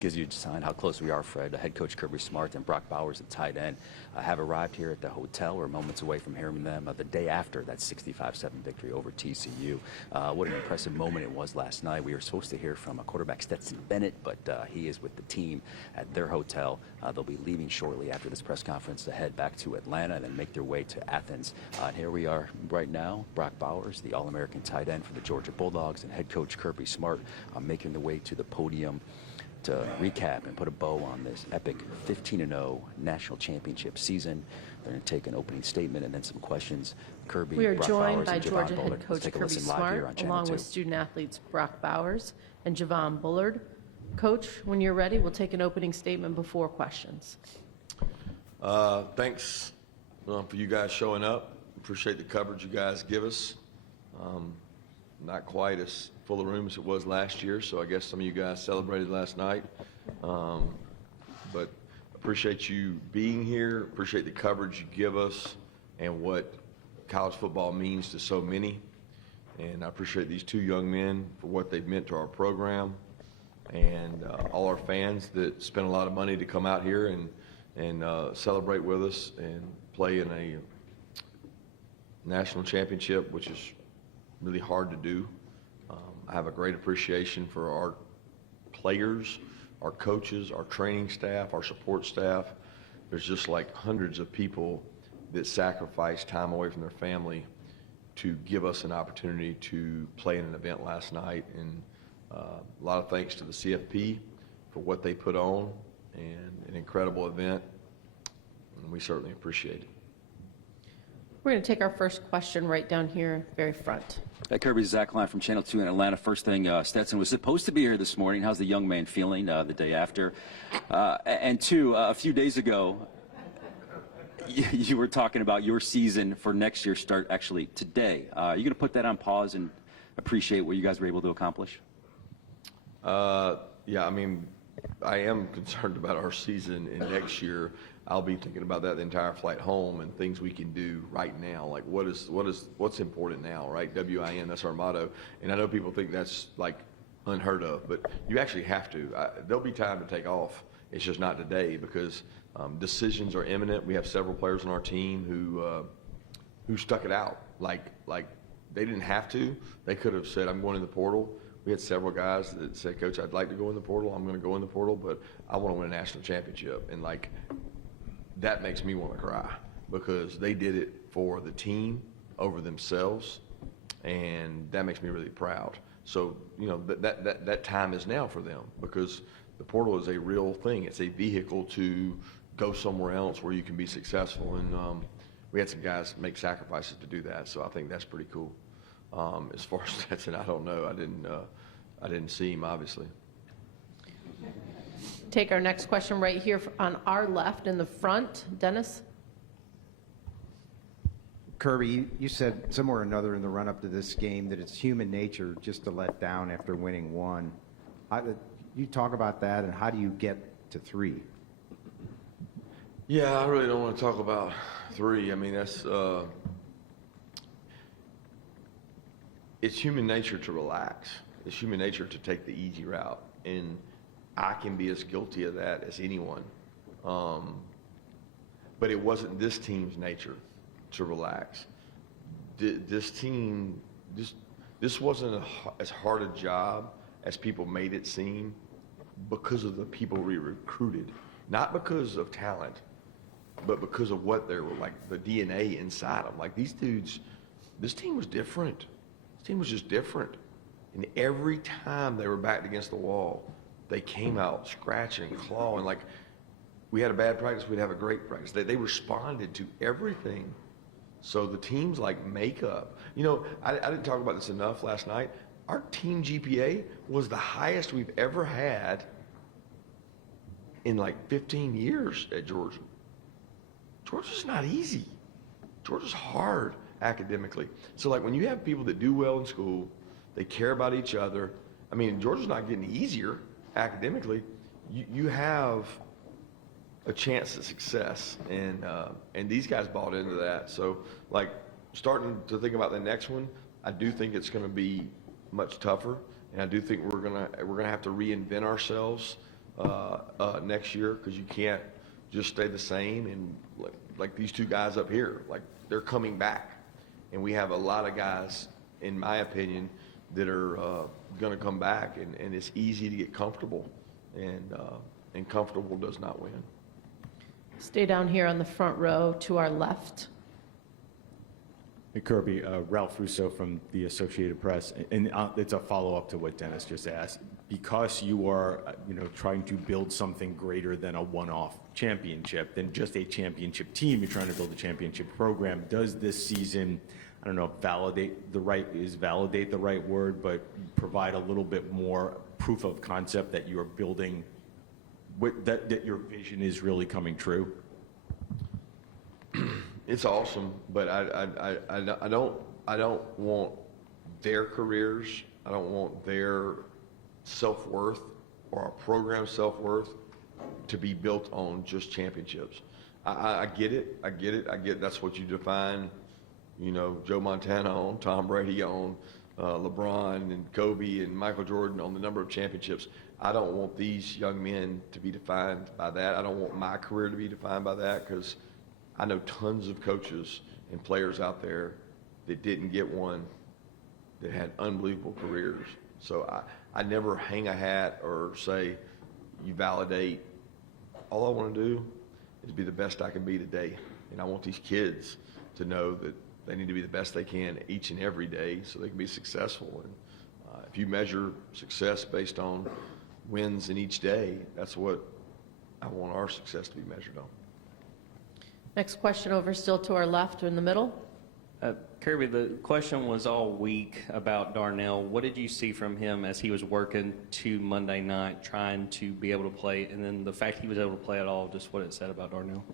Gives you a sign how close we are, Fred. Head coach Kirby Smart and Brock Bowers, at tight end, have arrived here at the hotel. We're moments away from hearing them the day after that 65-7 victory over TCU. What an impressive moment it was last night. We were supposed to hear from quarterback Stetson Bennett, but he is with the team at their hotel. They'll be leaving shortly after this press conference to head back to Atlanta and then make their way to Athens. And here we are right now. Brock Bowers, the All-American tight end for the Georgia Bulldogs, and head coach Kirby Smart making their way to the podium to recap and put a bow on this epic 15-0 national championship season. They're going to take an opening statement and then some questions. Kirby, we are Brock joined Bowers, by and Georgia Javon head Bullard. coach Kirby Smart, along with student athletes Brock Bowers and Javon Bullard. Coach, when you're ready, we'll take an opening statement before questions. Thanks for you guys showing up. Appreciate the coverage you guys give us. Not quite as full of room as it was last year, so I guess some of you guys celebrated last night. But appreciate you being here, appreciate the coverage you give us and what college football means to so many. And I appreciate these two young men for what they've meant to our program, and all our fans that spent a lot of money to come out here and celebrate with us and play in a national championship, which is really hard to do. I have a great appreciation for our players, our coaches, our training staff, our support staff. There's just like hundreds of people that sacrifice time away from their family to give us an opportunity to play in an event last night. And a lot of thanks to the CFP for what they put on, and an incredible event, and we certainly appreciate it. We're going to take our first question right down here, very front. Hey, Kirby, Zach Line from Channel 2 in Atlanta. First thing, Stetson was supposed to be here this morning. How's the young man feeling the day after? And two, a few days ago, you were talking about your season for next year start actually today. Are you going to put that on pause and appreciate what you guys were able to accomplish? Yeah, I mean, I am concerned about our season in next year. I'll be thinking about that the entire flight home and things we can do right now. Like what's important now, right? WIN, that's our motto. And I know people think that's like unheard of, but you actually have to. There'll be time to take off. It's just not today, because decisions are imminent. We have several players on our team who stuck it out. Like they didn't have to. They could have said, I'm going in the portal. We had several guys that said, Coach, I'd like to go in the portal. I'm going to go in the portal, but I want to win a national championship. And like, that makes me want to cry, because they did it for the team over themselves, and that makes me really proud. So, you know, that time is now for them, because the portal is a real thing. It's a vehicle to go somewhere else where you can be successful, and we had some guys make sacrifices to do that, so I think that's pretty cool. As far as Stetson, I don't know. I didn't see him, obviously. Take our next question right here on our left in the front. Dennis? Kirby, you said somewhere or another in the run-up to this game that it's human nature just to let down after winning one. You talk about that, and how do you get to 3? Yeah, I really don't want to talk about 3. I mean, that's it's human nature to relax. It's human nature to take the easy route, and I can be as guilty of that as anyone. But it wasn't this team's nature to relax. This team, this wasn't as hard a job as people made it seem, because of the people we recruited. Not because of talent, but because of what they were, like the DNA inside them. Like these dudes, this team was different. This team was just different. And every time they were backed against the wall, they came out scratching, clawing. Like, we had a bad practice, we'd have a great practice. They responded to everything. So the team's like makeup. You know, I didn't talk about this enough last night. Our team GPA was the highest we've ever had in like 15 years at Georgia. Georgia's not easy. Georgia's hard academically. So like when you have people that do well in school, they care about each other. I mean, Georgia's not getting easier academically. You have a chance at success, and these guys bought into that. So like starting to think about the next one, I do think it's going to be much tougher, and I do think we're gonna have to reinvent ourselves next year, because you can't just stay the same. And like these two guys up here, like they're coming back, and we have a lot of guys, in my opinion, that are going to come back, and it's easy to get comfortable, and comfortable does not win. Stay down here on the front row to our left. Hey, Kirby, Ralph Russo from the Associated Press, and it's a follow-up to what Dennis just asked. Because you are, trying to build something greater than a one-off championship, than just a championship team, you're trying to build a championship program. Does this season, I don't know if validate the right word, but provide a little bit more proof of concept that you're building, that your vision is really coming true? It's awesome, but I don't want their careers, I don't want their self-worth or our program self-worth to be built on just championships. I get it. That's what you define, Joe Montana on, Tom Brady on, LeBron and Kobe and Michael Jordan on the number of championships. I don't want these young men to be defined by that. I don't want my career to be defined by that, because I know tons of coaches and players out there that didn't get one that had unbelievable careers. So I never hang a hat or say, you validate. All I want to do is be the best I can be today. And I want these kids to know that they need to be the best they can each and every day so they can be successful. And if you measure success based on wins in each day, that's what I want our success to be measured on. Next question over still to our left or in the middle. Kirby, the question was all week about Darnell. What did you see from him as he was working to Monday night, trying to be able to play, and then the fact he was able to play at all, just what it said about Darnell?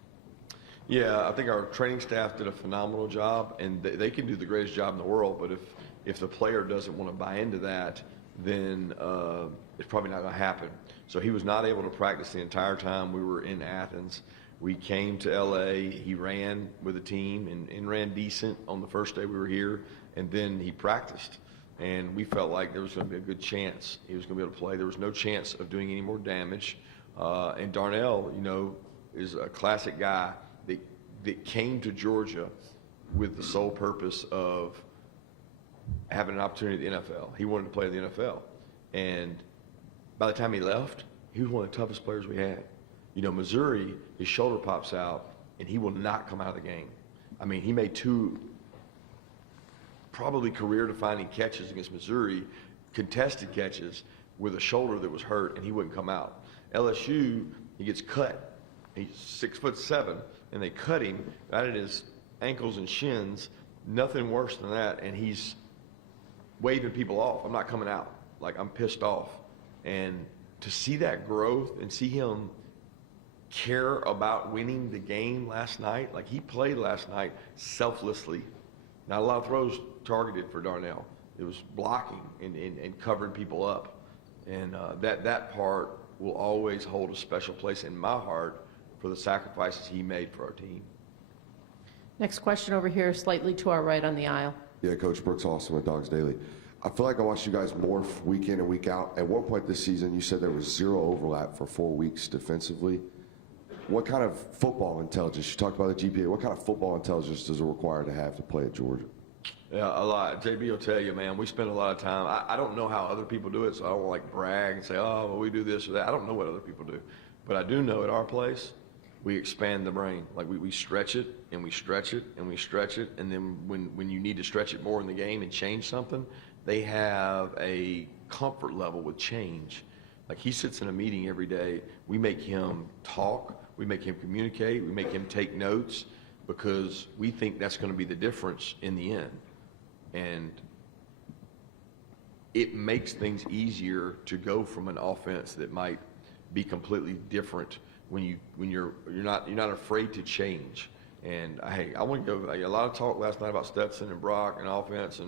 Yeah, I think our training staff did a phenomenal job, and they can do the greatest job in the world, but if the player doesn't want to buy into that, then it's probably not going to happen. So he was not able to practice the entire time we were in Athens. We came to LA, he ran with the team and ran decent on the first day we were here, and then he practiced. And we felt like there was going to be a good chance he was going to be able to play. There was no chance of doing any more damage. And Darnell, is a classic guy that came to Georgia with the sole purpose of having an opportunity at the NFL. He wanted to play in the NFL. And by the time he left, he was one of the toughest players we had. Missouri, his shoulder pops out, and he will not come out of the game. I mean, he made 2 probably career-defining catches against Missouri, contested catches with a shoulder that was hurt, and he wouldn't come out. LSU, he gets cut. He's 6'7", and they cut him right at his ankles and shins, nothing worse than that, and he's waving people off. I'm not coming out. Like, I'm pissed off. And to see that growth and see him care about winning the game last night, like he played last night selflessly. Not a lot of throws targeted for Darnell. It was blocking and covering people up. And that part will always hold a special place in my heart for the sacrifices he made for our team. Next question over here, slightly to our right on the aisle. Yeah, Coach Brooks Austin with Dogs Daily. I feel like I watched you guys morph week in and week out. At one point this season, you said there was 0 overlap for 4 weeks defensively. What kind of football intelligence, you talked about the GPA, what kind of football intelligence does it require to have to play at Georgia? Yeah, a lot. JB will tell you, man, we spend a lot of time. I don't know how other people do it, so I don't want to brag and say, oh, well, we do this or that. I don't know what other people do. But I do know at our place, we expand the brain. Like we stretch it and we stretch it and we stretch it. And then when you need to stretch it more in the game and change something, they have a comfort level with change. Like he sits in a meeting every day. We make him talk. We make him communicate. We make him take notes because we think that's going to be the difference in the end. And it makes things easier to go from an offense that might be completely different when you're not afraid to change. And hey, I want to go. A lot of talk last night about Stetson and Brock and offense,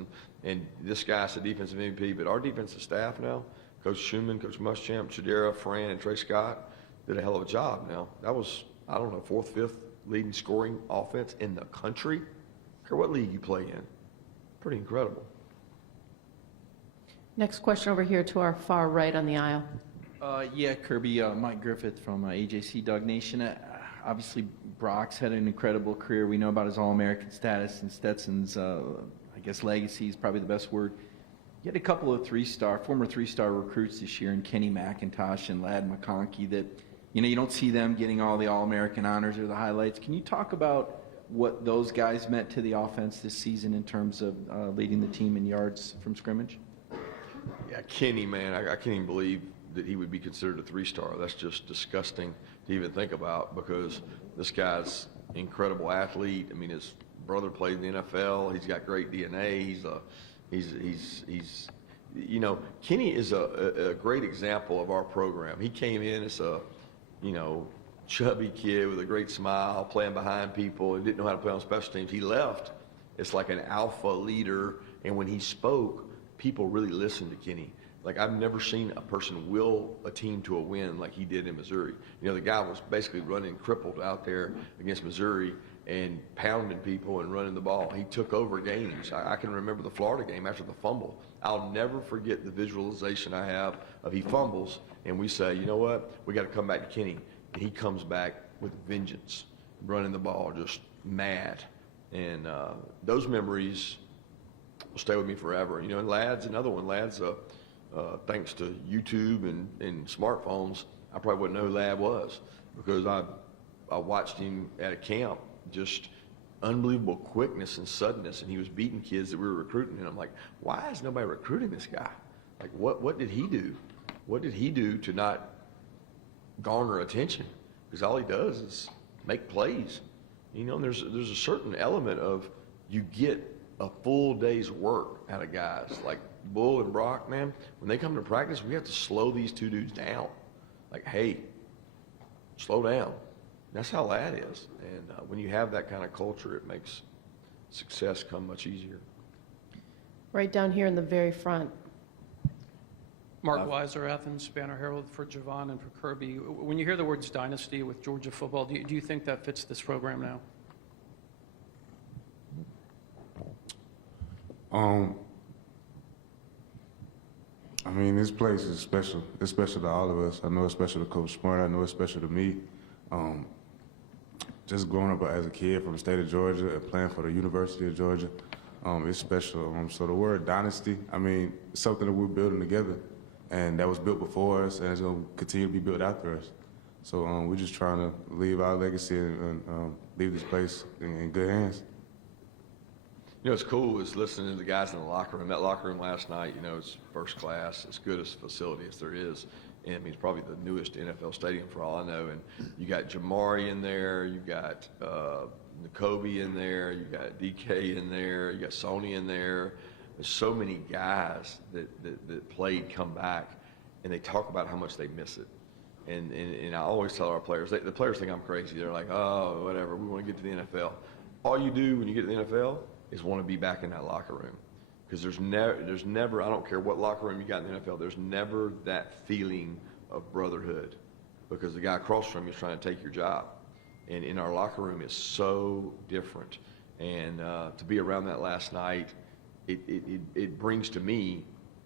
and this guy's the defensive MVP. But our defensive staff now, Coach Schumann, Coach Muschamp, Chadera, Fran, and Trey Scott, did a hell of a job. Now that was, I don't know, 4th, 5th leading scoring offense in the country. I don't care what league you play in. Pretty incredible. Next question over here to our far right on the aisle. Yeah, Kirby, Mike Griffith from AJC Dog Nation. Obviously, Brock's had an incredible career. We know about his All-American status, and Stetson's, I guess, legacy is probably the best word. You had a couple of former three-star recruits this year in Kenny McIntosh and Ladd McConkey that, you don't see them getting all the All-American honors or the highlights. Can you talk about what those guys meant to the offense this season in terms of leading the team in yards from scrimmage? Yeah, Kenny, man, I can't even believe that he would be considered a three-star. That's just disgusting to even think about, because this guy's an incredible athlete. I mean, his brother played in the NFL. He's got great DNA. Kenny is a great example of our program. He came in as a, chubby kid with a great smile, playing behind people, and didn't know how to play on special teams. He left. It's like an alpha leader, and when he spoke, people really listened to Kenny. Like, I've never seen a person will a team to a win like he did in Missouri. The guy was basically running crippled out there against Missouri and pounding people and running the ball. He took over games. I can remember the Florida game after the fumble. I'll never forget the visualization I have of he fumbles, and we say, you know what, we got to come back to Kenny. And he comes back with vengeance, running the ball, just mad. And those memories will stay with me forever. And Ladd's another one. Ladd's, thanks to YouTube and smartphones, I probably wouldn't know who Ladd was, because I watched him at a camp, just unbelievable quickness and suddenness, and he was beating kids that we were recruiting. And I'm like, why is nobody recruiting this guy? Like, what did he do? What did he do to not garner attention? Because all he does is make plays. And there's a certain element of, you get a full day's work out of guys like Bull and Brock. Man, when they come to practice, we have to slow these two dudes down. Like, hey, slow down. That's how Ladd is. And when you have that kind of culture, it makes success come much easier. Right down here in the very front. Mark Weiser, Athens Banner Herald, for Javon and for Kirby. When you hear the words dynasty with Georgia football, do you think that fits this program now? I mean, this place is special. It's special to all of us. I know it's special to Coach Smart. I know it's special to me. Just growing up as a kid from the state of Georgia and playing for the University of Georgia, it's special. So the word dynasty, I mean, it's something that we're building together, and that was built before us, and it's going to continue to be built after us. So we're just trying to leave our legacy and leave this place in good hands. What's cool is listening to the guys in the locker room. That locker room last night, it's first class, as good a facility as there is. And I mean, it's probably the newest NFL stadium for all I know. And you got Jamari in there, you got N'Kobe in there, you got DK in there, you got Sony in there. There's so many guys that played come back, and they talk about how much they miss it. And I always tell our players, the players think I'm crazy. They're like, oh, whatever, we want to get to the NFL. All you do when you get to the NFL is want to be back in that locker room. Because there's never, I don't care what locker room you got in the NFL, there's never that feeling of brotherhood, because the guy across from you is trying to take your job. And in our locker room is so different. And to be around that last night, it brings to me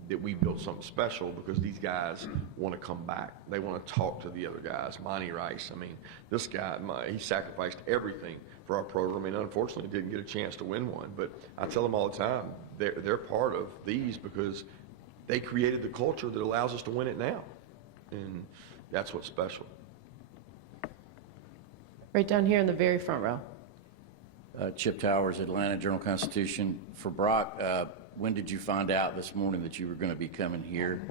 that we built something special, because these guys want to come back. They want to talk to the other guys. Monty Rice, I mean, this guy, he sacrificed everything for our program, and unfortunately didn't get a chance to win one. But I tell them all the time, they're part of these because they created the culture that allows us to win it now. And that's what's special. Right down here in the very front row. Chip Towers, Atlanta Journal-Constitution. For Brock, when did you find out this morning that you were going to be coming here?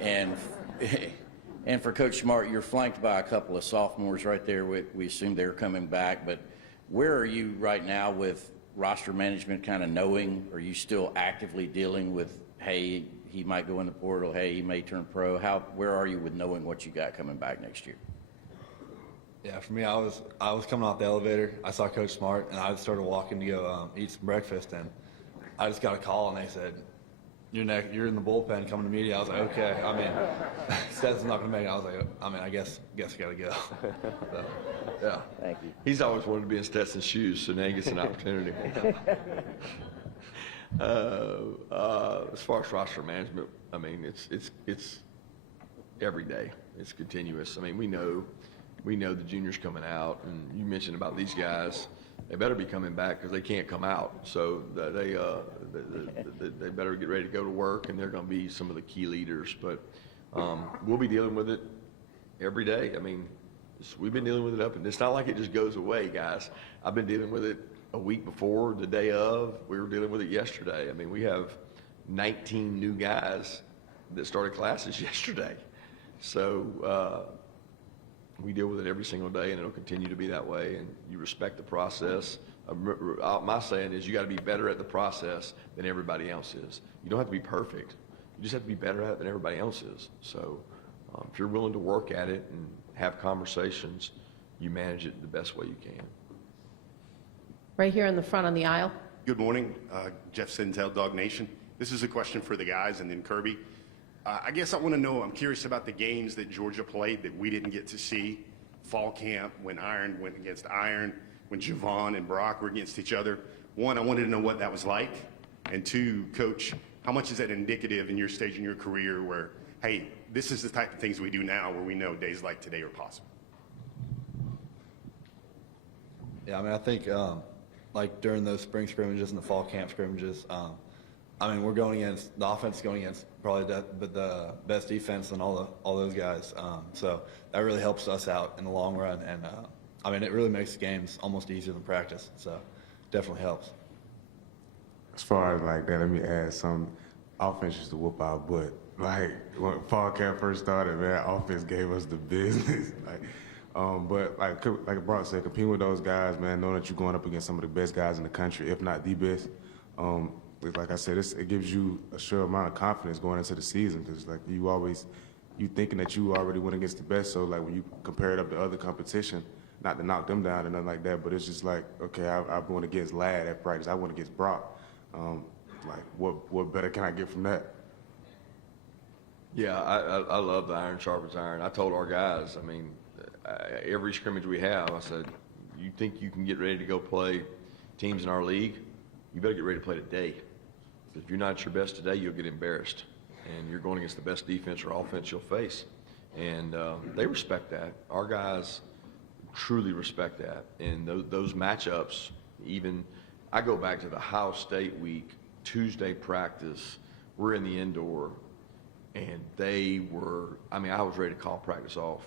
And for Coach Smart, you're flanked by a couple of sophomores right there. We assume they're coming back, but where are you right now with roster management, kind of knowing? Are you still actively dealing with, hey, he might go in the portal, hey, he may turn pro? Where are you with knowing what you got coming back next year? Yeah, for me, I was coming off the elevator. I saw Coach Smart, and I started walking to go eat some breakfast, and I just got a call, and they said, you're in the bullpen coming to media. I was like, okay. I mean, Stetson's not going to make it. I was like, I guess I got to go. So, yeah. Thank you. He's always wanted to be in Stetson's shoes, so now he gets an opportunity. As far as roster management, I mean, it's every day. It's continuous. I mean, we know the juniors coming out, and you mentioned about these guys. They better be coming back because they can't come out. So they better get ready to go to work, and they're going to be some of the key leaders. But we'll be dealing with it every day. I mean, we've been dealing with it and it's not like it just goes away, guys. I've been dealing with it a week before, the day of. We were dealing with it yesterday. I mean, we have 19 new guys that started classes yesterday. So we deal with it every single day, and it'll continue to be that way, and you respect the process. My saying is you got to be better at the process than everybody else is. You don't have to be perfect. You just have to be better at it than everybody else is. So if you're willing to work at it and have conversations, you manage it the best way you can. Right here in the front on the aisle. Good morning, Jeff Sintel, Dog Nation. This is a question for the guys and then Kirby. I guess I want to know, I'm curious about the games that Georgia played that we didn't get to see. Fall camp, when Iron went against Iron, when Javon and Brock were against each other. One, I wanted to know what that was like. And two, Coach, how much is that indicative in your stage in your career where, hey, this is the type of things we do now where we know days like today are possible? Yeah, I mean, I think like during those spring scrimmages and the fall camp scrimmages, I mean, we're going against the offense, going against probably the best defense than all those guys. So that really helps us out in the long run, and I mean, it really makes games almost easier than practice. So definitely helps. As far as like that, let me add some. Offense used to whoop our butt. Like when fall camp first started, man, offense gave us the business. But like Brock said, competing with those guys, man, knowing that you're going up against some of the best guys in the country, if not the best. Like I said, it gives you a sure amount of confidence going into the season, because like you thinking that you already went against the best. So like when you compare it up to other competition, not to knock them down or nothing like that, but it's just like, okay, I went against Ladd at practice, I went against Brock. Like what better can I get from that? Yeah, I love the iron sharpens iron. I told our guys, I mean, every scrimmage we have, I said, you think you can get ready to go play teams in our league? You better get ready to play today. If you're not at your best today, you'll get embarrassed. And you're going against the best defense or offense you'll face. And they respect that. Our guys truly respect that. And those matchups, even, I go back to the Ohio State week, Tuesday practice, we're in the indoor, and they were, I mean, I was ready to call practice off.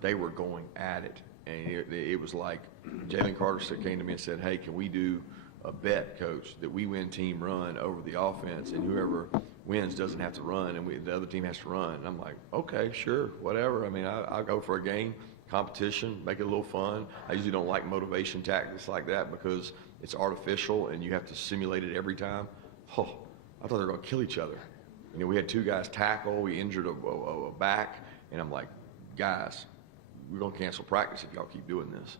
They were going at it. And it was like, Jalen Carter came to me and said, hey, can we do a bet, Coach, that we win team run over the offense, and whoever wins doesn't have to run, and the other team has to run. And I'm like, okay, sure, whatever. I mean, I'll go for a game, competition, make it a little fun. I usually don't like motivation tactics like that because it's artificial and you have to simulate it every time. Oh, I thought they were going to kill each other. You know, we had two guys tackle, we injured a back, and I'm like, guys, we're going to cancel practice if y'all keep doing this,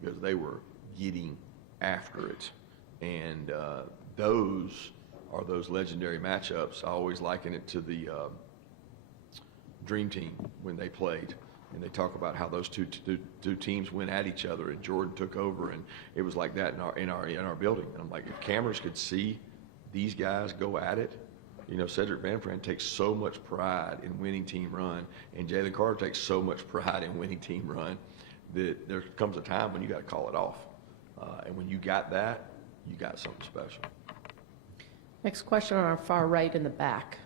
because they were getting after it. And those are those legendary matchups. I always liken it to the Dream Team when they played, and they talk about how those two teams went at each other, and Jordan took over, and it was like that in our building. And I'm like, if cameras could see these guys go at it, you know, Cedric Van Pran takes so much pride in winning team run, and Jalen Carter takes so much pride in winning team run, that there comes a time when you got to call it off. And when you got that, you got something special. Next question on our far right in the back.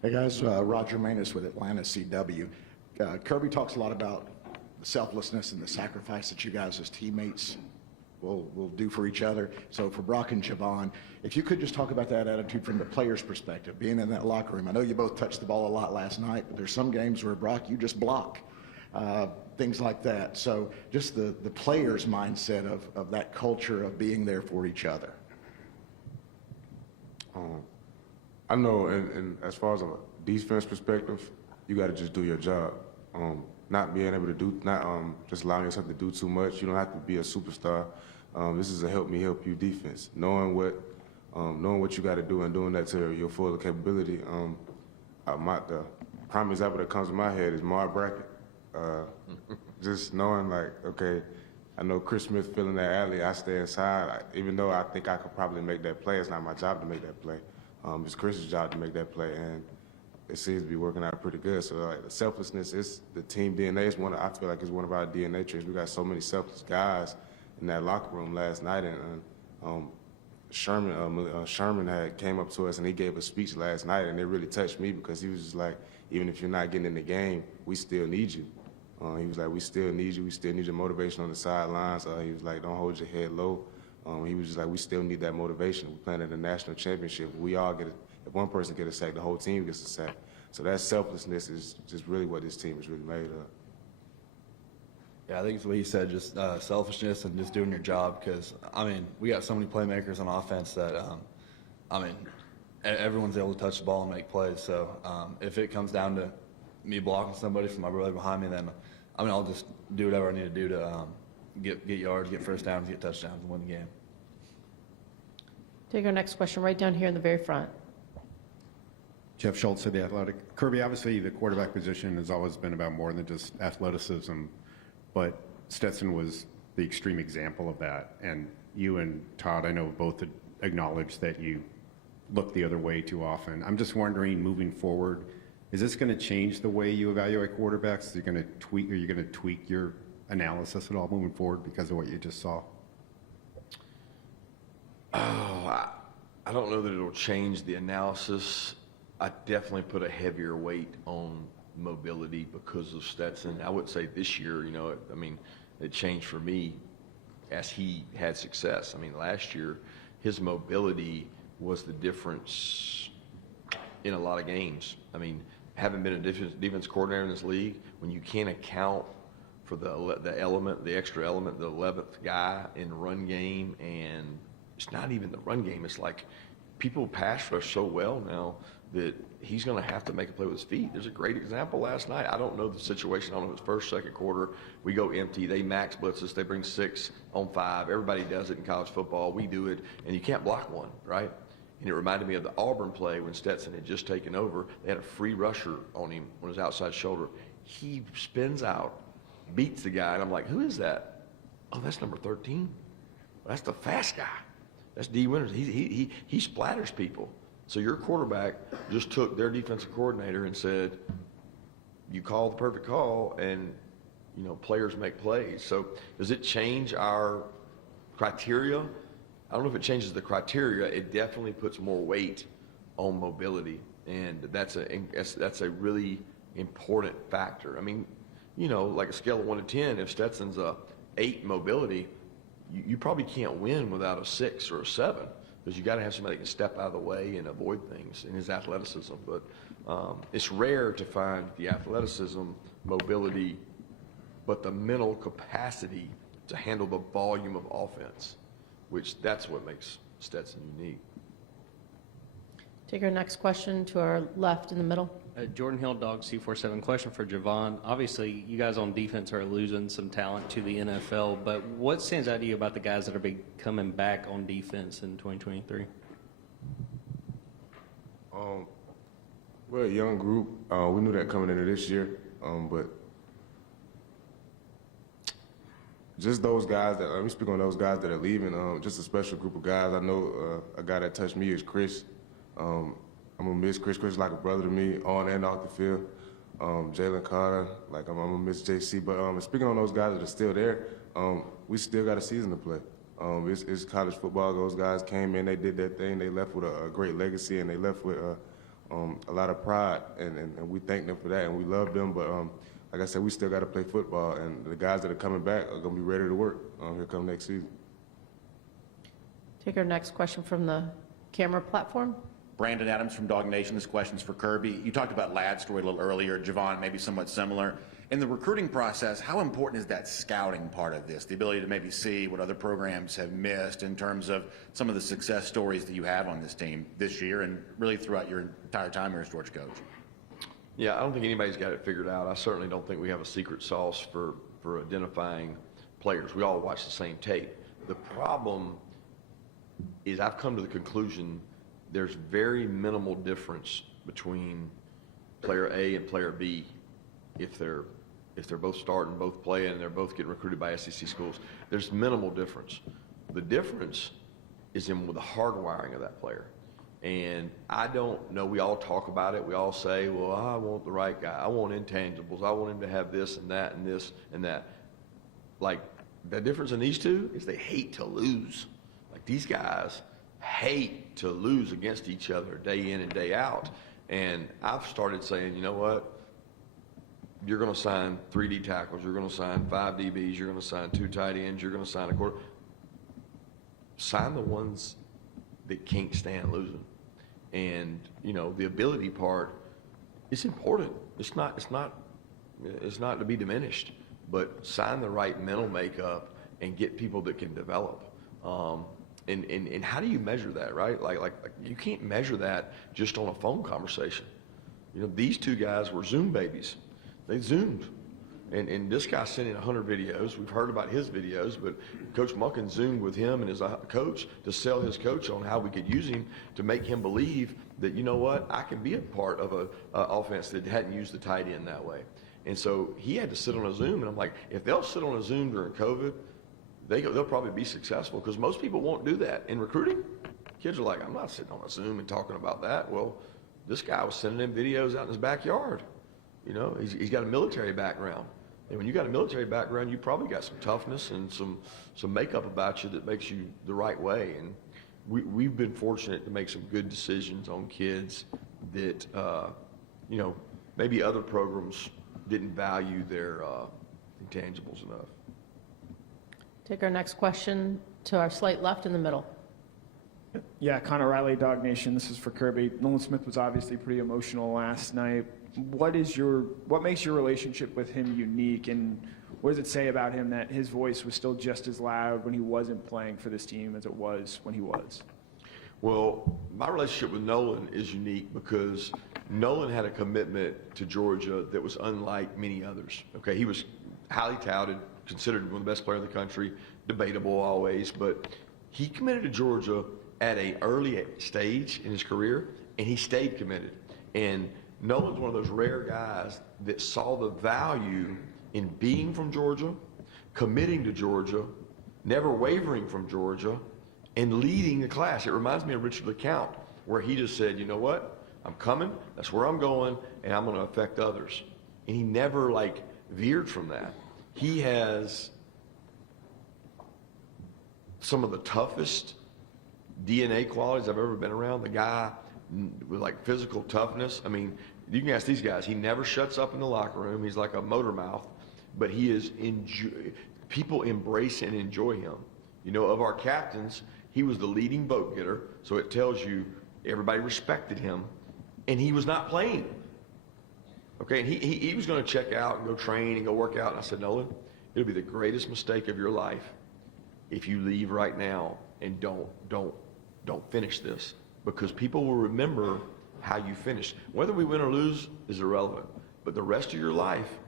Hey guys, Roger Manus with Atlanta CW. Kirby talks a lot about the selflessness and the sacrifice that you guys as teammates will do for each other. So for Brock and Javon, if you could just talk about that attitude from the player's perspective, being in that locker room. I know you both touched the ball a lot last night, but there's some games where, Brock, you just block. Things like that. So just the player's mindset of that culture of being there for each other. I know, and as far as a defense perspective, you got to just do your job. Not being able to do, not just allowing yourself to do too much. You don't have to be a superstar. This is a help me help you defense. Knowing what you got to do and doing that to your full capability. The prime example that comes to my head is Mark Brackett. Just knowing, like, okay, I know Chris Smith filling that alley, I stay inside. Even though I think I could probably make that play, it's not my job to make that play. It's Chris's job to make that play. And it seems to be working out pretty good. So like the selflessness is the team DNA. It's I feel like it's one of our DNA traits. We got so many selfless guys in that locker room last night, and Sherman had came up to us and he gave a speech last night, and it really touched me because he was just like, even if you're not getting in the game, we still need you. He was like, we still need you. We still need your motivation on the sidelines. He was like, don't hold your head low. He was just like, we still need that motivation. We're playing at a national championship. We all get it. If one person gets a sack, the whole team gets a sack. So that selflessness is just really what this team is really made of. Yeah, I think it's what he said, just selfishness and just doing your job. Because I mean, we got so many playmakers on offense that I mean, everyone's able to touch the ball and make plays. So if it comes down to me blocking somebody from my brother behind me, then I mean, I'll just do whatever I need to do to get yards, get first downs, get touchdowns, and win the game. Take our next question right down here in the very front. Jeff Schultz of The Athletic. Kirby, obviously the quarterback position has always been about more than just athleticism, but Stetson was the extreme example of that. And you and Todd, I know, both acknowledge that you look the other way too often. I'm just wondering, moving forward, is this going to change the way you evaluate quarterbacks? Are you going to tweak your analysis at all moving forward because of what you just saw? Oh, I don't know that it'll change the analysis. I definitely put a heavier weight on mobility because of Stetson. I would say this year, I mean, it changed for me as he had success. I mean, last year, his mobility was the difference in a lot of games. I mean, having been a defense coordinator in this league, when you can't account for the extra element, the 11th guy in the run game, and it's not even the run game. It's like people pass rush so well now that he's going to have to make a play with his feet. There's a great example last night. I don't know the situation. I don't know if it's first, second quarter. We go empty. They max blitz us. They bring 6 on 5. Everybody does it in college football. We do it, and you can't block one, right? And it reminded me of the Auburn play when Stetson had just taken over. They had a free rusher on him on his outside shoulder. He spins out, beats the guy, and I'm like, who is that? Oh, that's number 13. That's the fast guy. That's D. Winters. He splatters people. So your quarterback just took their defensive coordinator and said, you called the perfect call, and players make plays. So does it change our criteria? I don't know if it changes the criteria. It definitely puts more weight on mobility, and that's a really important factor. I mean, like a scale of 1 to 10, if Stetson's a 8 mobility, you probably can't win without a 6 or a 7. Because you got to have somebody that can step out of the way and avoid things in his athleticism. But it's rare to find the athleticism, mobility, but the mental capacity to handle the volume of offense, which that's what makes Stetson unique. Take our next question to our left in the middle. Jordan Hill, Dog C47. Question for Javon. Obviously, you guys on defense are losing some talent to the NFL, but what stands out to you about the guys that are coming back on defense in 2023? We're a young group. We knew that coming into this year, but just those guys that, let me speak on those guys that are leaving, just a special group of guys. I know a guy that touched me is Chris. I'm gonna miss Chris. Chris is like a brother to me, on and off the field. Jalen Carter, like I'm gonna miss JC. But speaking on those guys that are still there, we still got a season to play. It's college football. Those guys came in, they did their thing. They left with a great legacy, and they left with a lot of pride. And we thank them for that, and we love them. But like I said, we still got to play football, and the guys that are coming back are gonna be ready to work. Here come next season. Take our next question from the camera platform. Brandon Adams from Dog Nation. This question's for Kirby. You talked about Ladd's story a little earlier. Javon, maybe somewhat similar. In the recruiting process, how important is that scouting part of this? The ability to maybe see what other programs have missed in terms of some of the success stories that you have on this team this year and really throughout your entire time here as Georgia coach? Yeah, I don't think anybody's got it figured out. I certainly don't think we have a secret sauce for identifying players. We all watch the same tape. The problem is I've come to the conclusion there's very minimal difference between player A and player B if they're both starting, both playing, and they're both getting recruited by SEC schools. There's minimal difference. The difference is in the hardwiring of that player. And I don't know, we all talk about it. We all say, well, I want the right guy. I want intangibles. I want him to have this and that and this and that. Like, the difference in these two is they hate to lose. Like, these guys hate to lose against each other day in and day out. And I've started saying, you know what? You're going to sign 3 D tackles. You're going to sign 5 DBs. You're going to sign 2 tight ends. You're going to sign a quarter. Sign the ones that can't stand losing. And, you know, the ability part is important. It's not to be diminished, but sign the right mental makeup and get people that can develop. And how do you measure that, right? Like you can't measure that just on a phone conversation. You know, these 2 guys were Zoom babies. They Zoomed. And this guy sent in 100 videos. We've heard about his videos, but Coach Munkin Zoomed with him and his coach to sell his coach on how we could use him to make him believe that, you know what, I can be a part of an offense that hadn't used the tight end that way. And so he had to sit on a Zoom, and I'm like, if they'll sit on a Zoom during COVID, they'll probably be successful, because most people won't do that. In recruiting, kids are like, I'm not sitting on a Zoom and talking about that. Well, this guy was sending in videos out in his backyard. You know, he's got a military background. And when you got a military background, you probably got some toughness and some makeup about you that makes you the right way. And we've been fortunate to make some good decisions on kids that, you know, maybe other programs didn't value their intangibles enough. Take our next question to our slight left in the middle. Yeah, Connor Riley, Dog Nation. This is for Kirby. Nolan Smith was obviously pretty emotional last night. What makes your relationship with him unique, and what does it say about him that his voice was still just as loud when he wasn't playing for this team as it was when he was? Well, my relationship with Nolan is unique because Nolan had a commitment to Georgia that was unlike many others. Okay, he was highly touted, considered one of the best players in the country, debatable always, but he committed to Georgia at an early stage in his career, and he stayed committed. And Nolan's one of those rare guys that saw the value in being from Georgia, committing to Georgia, never wavering from Georgia, and leading the class. It reminds me of Richard LeCount, where he just said, you know what, I'm coming, that's where I'm going, and I'm going to affect others. And he never, like, veered from that. He has some of the toughest DNA qualities I've ever been around. The guy with, like, physical toughness. I mean, you can ask these guys. He never shuts up in the locker room. He's like a motor mouth, but he is people embrace and enjoy him. You know, of our captains, he was the leading vote getter, so it tells you everybody respected him, and he was not playing. Okay, and he was going to check out and go train and go work out, and I said, Nolan, it'll be the greatest mistake of your life if you leave right now and don't finish this, because people will remember how you finished. Whether we win or lose is irrelevant, but the rest of your life,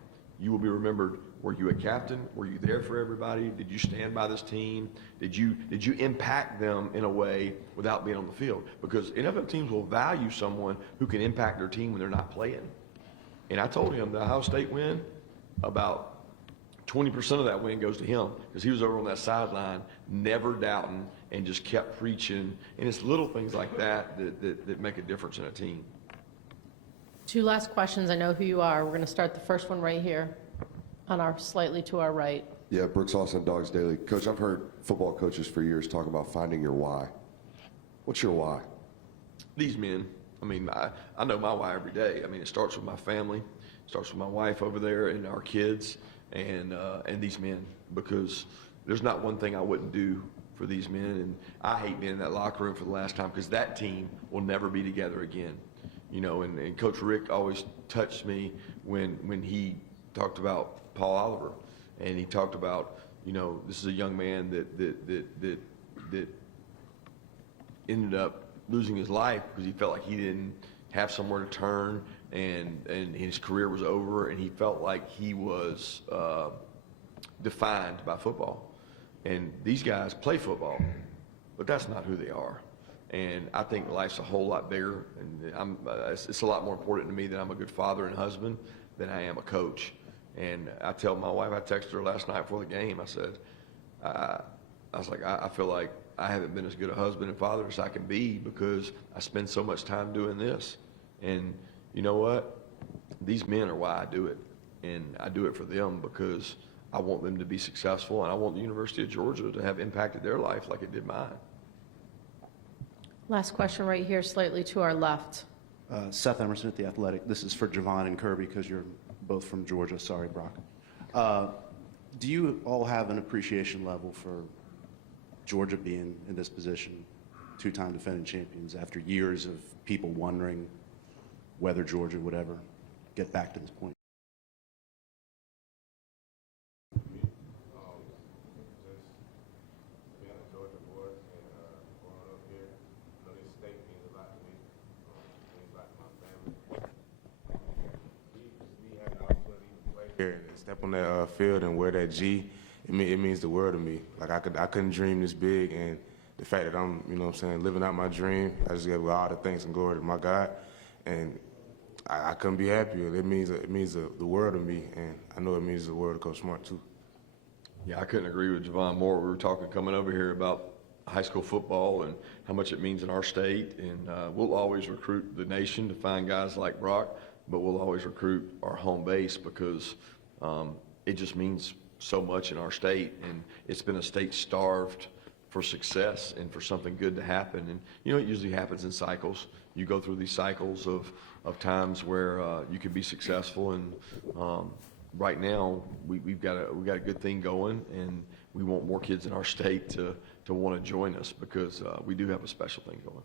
you will be remembered. Were you a captain? Were you there for everybody? Did you stand by this team? Did you impact them in a way without being on the field? Because NFL teams will value someone who can impact their team when they're not playing. And I told him the Ohio State win, about 20% of that win goes to him, because he was over on that sideline, never doubting, and just kept preaching. And it's little things like that make a difference in a team. 2 last questions. I know who you are. We're going to start the first one right here on our slightly to our right. Yeah, Brooks Austin, Dogs Daily. Coach, I've heard football coaches for years talk about finding your why. What's your why? These men. I mean, I know my why every day. I mean, it starts with my family, it starts with my wife over there and our kids, and these men, because there's not one thing I wouldn't do for these men. And I hate being in that locker room for the last time, because that team will never be together again. You know, and Coach Rick always touched me when he talked about Paul Oliver, and he talked about, you know, this is a young man that ended up losing his life because he felt like he didn't have somewhere to turn, and his career was over, and he felt like he was defined by football. And these guys play football, but that's not who they are. And I think life's a whole lot bigger, and it's a lot more important to me that I'm a good father and husband than I am a coach. And I tell my wife, I texted her last night before the game, I said, I was like, I feel like I haven't been as good a husband and father as I can be because I spend so much time doing this. And you know what? These men are why I do it. And I do it for them because I want them to be successful, and I want the University of Georgia to have impacted their life like it did mine. Last question right here, slightly to our left. Seth Emerson at The Athletic. This is for Javon and Kirby because you're both from Georgia. Sorry, Brock. Do you all have an appreciation level for Georgia being in this position, two-time defending champions, after years of people wondering whether Georgia would ever get back to this point? Here, step on that field and wear that G, it means the world to me. Like I couldn't dream this big, and the fact that I'm, you know what I'm saying, living out my dream, I just give all the thanks and glory to my God, and I couldn't be happier. It means the world to me, and I know it means the world to Coach Smart too. Yeah, I couldn't agree with Javon more. We were talking coming over here about high school football and how much it means in our state, and we'll always recruit the nation to find guys like Brock, but we'll always recruit our home base because it just means so much in our state, and it's been a state starved for success and for something good to happen. And you know, it usually happens in cycles. You go through these cycles of times where you can be successful, and right now we've got a good thing going, and we want more kids in our state to want to join us because we do have a special thing going.